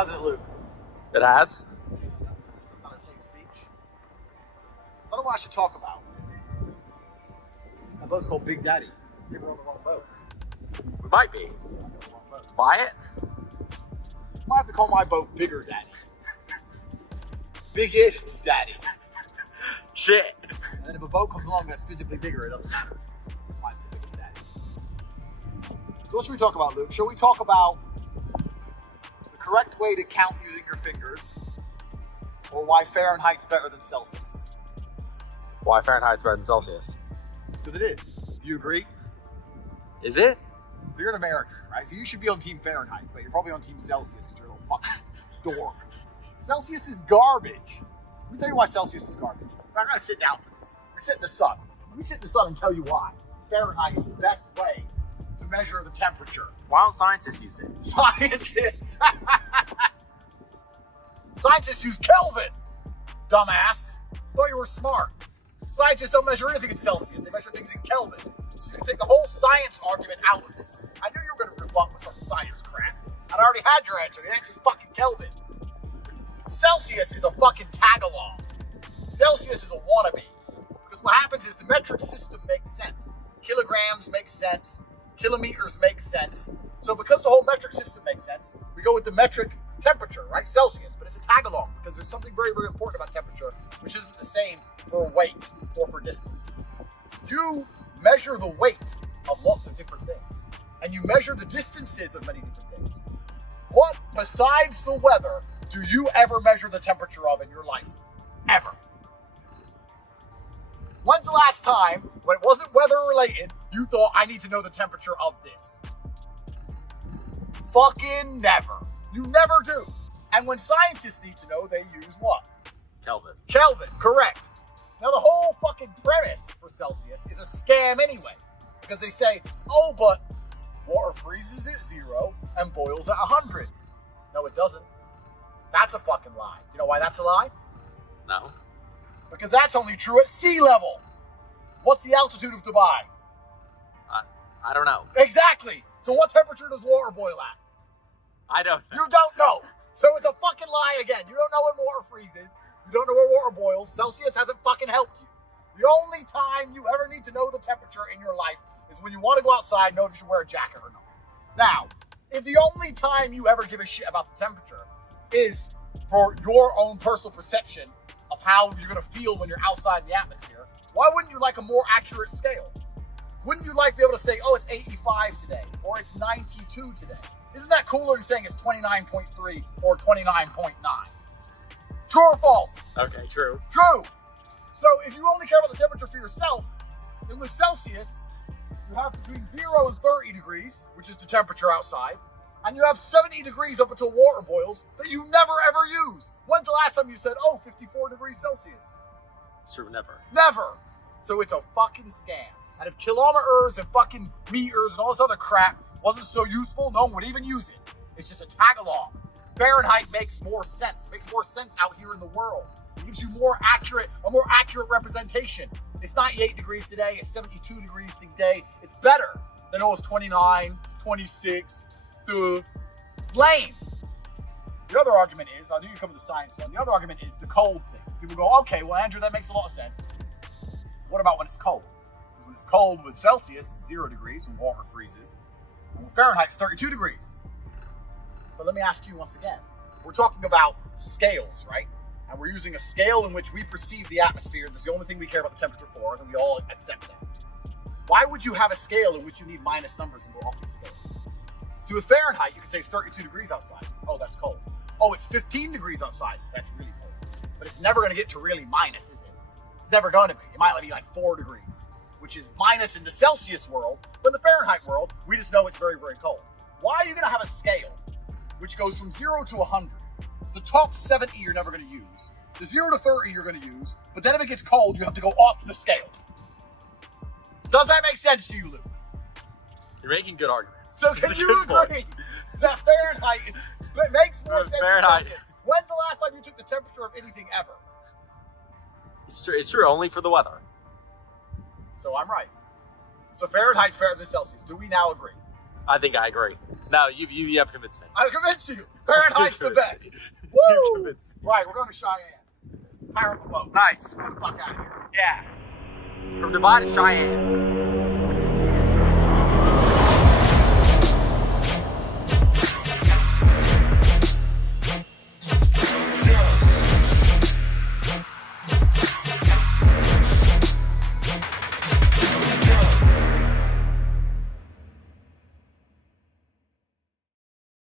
hasn't it, Luke? It has? Take speech. I don't know what I should talk about. My boat's called Big Daddy. Maybe we're on the wrong boat. We might be. Buy it? Might have to call my boat Bigger Daddy. Biggest Daddy. Shit. And then if a boat comes along that's physically bigger, it doesn't matter. Mine's the biggest daddy. So what should we talk about, Luke? Shall we talk about the correct way to count using your fingers, or why Fahrenheit's better than Celsius? Why Fahrenheit's better than Celsius? Because it is. Do you agree? Is it? So you're an American, right? So you should be on Team Fahrenheit, but you're probably on Team Celsius because you're a little fucking dork. Celsius is garbage. Let me tell you why Celsius is garbage. I'm gonna sit down for this. I sit in the sun. Let me sit in the sun and tell you why. Fahrenheit is the best way to measure the temperature. Why don't scientists use it? Scientists! Scientists use Kelvin, dumbass. Thought you were smart. Scientists don't measure anything in Celsius. They measure things in Kelvin. So you can take the whole science argument out of this. I knew you were going to rebut with some science crap. And I already had your answer. The answer's fucking Kelvin. Celsius is a fucking tag-along. Celsius is a wannabe. Because what happens is the metric system makes sense. Kilograms make sense. Kilometers make sense. So because the whole metric system makes sense, we go with the metric temperature, right? Celsius. But it's a tag-along because there's something very, very important about temperature, which isn't the same for weight or for distance. You measure the weight of lots of different things. And you measure the distances of many different things. What, besides the weather, do you ever measure the temperature of in your life? Ever. When's the last time, when it wasn't weather related, you thought, I need to know the temperature of this? Fucking never. You never do. And when scientists need to know, they use what? Kelvin. Kelvin, correct. Now the whole fucking premise for Celsius is a scam anyway. Because they say, oh, but water freezes at 0 and boils at 100. No, it doesn't. That's a fucking lie. You know why that's a lie? No. Because that's only true at sea level. What's the altitude of Dubai? I don't know. Exactly. So what temperature does water boil at? I don't know. You don't know. So it's a fucking lie again. You don't know when water freezes. You don't know where water boils. Celsius hasn't fucking helped you. The only time you ever need to know the temperature in your life is when you want to go outside and know if you should wear a jacket or not. Now, if the only time you ever give a shit about the temperature is for your own personal perception of how you're going to feel when you're outside in the atmosphere, why wouldn't you like a more accurate scale? Wouldn't you like to be able to say, oh, it's 85 today, or it's 92 today? Isn't that cooler than saying it's 29.3 or 29.9? True or false? Okay, true. True. So if you only care about the temperature for yourself, then with Celsius, you have between 0 and 30 degrees, which is the temperature outside, and you have 70 degrees up until water boils that you never ever use. When's the last time you said, oh, 54 degrees Celsius? It's true, never. Never. So it's a fucking scam. And if kilometers and fucking meters and all this other crap wasn't so useful, no one would even use it. It's just a tag-along. Fahrenheit makes more sense. It makes more sense out here in the world. It gives you a more accurate representation. It's 98 degrees today. It's 72 degrees today. It's better than, oh, it's 29, 26. It's lame. The other argument is, I knew you'd come to the science one. The other argument is the cold thing. People go, okay, well, Andrew, that makes a lot of sense. What about when it's cold? Because when it's cold with Celsius, it's 0 degrees when water freezes. And with Fahrenheit, it's 32 degrees. But let me ask you once again. We're talking about scales, right? And we're using a scale in which we perceive the atmosphere. That's the only thing we care about the temperature for, and we all accept that. Why would you have a scale in which you need minus numbers and go off the scale? See, with Fahrenheit, you could say it's 32 degrees outside. Oh, that's cold. Oh, it's 15 degrees outside. That's really cold. But it's never going to get to really minus, is it? It's never going to be. It might be like 4 degrees, which is minus in the Celsius world. But in the Fahrenheit world, we just know it's very, very cold. Why are you going to have a scale which goes from 0 to 100? The top 70 you're never going to use. The 0 to 30 you're going to use. But then if it gets cold, you have to go off the scale. Does that make sense to you, Luke? You're making good arguments. So can you agree that Fahrenheit makes more sense than Celsius? When's the last time you took the temperature of anything ever? It's true, only for the weather. So I'm right. So Fahrenheit's better than Celsius. Do we now agree? I think I agree. No, you have convinced me. I'll convince you. Fahrenheit's the best. You Woo! convinced me. Right, we're going to Cheyenne. Pirate the boat. Nice. Get the fuck out of here. Yeah. From Dubai to Cheyenne.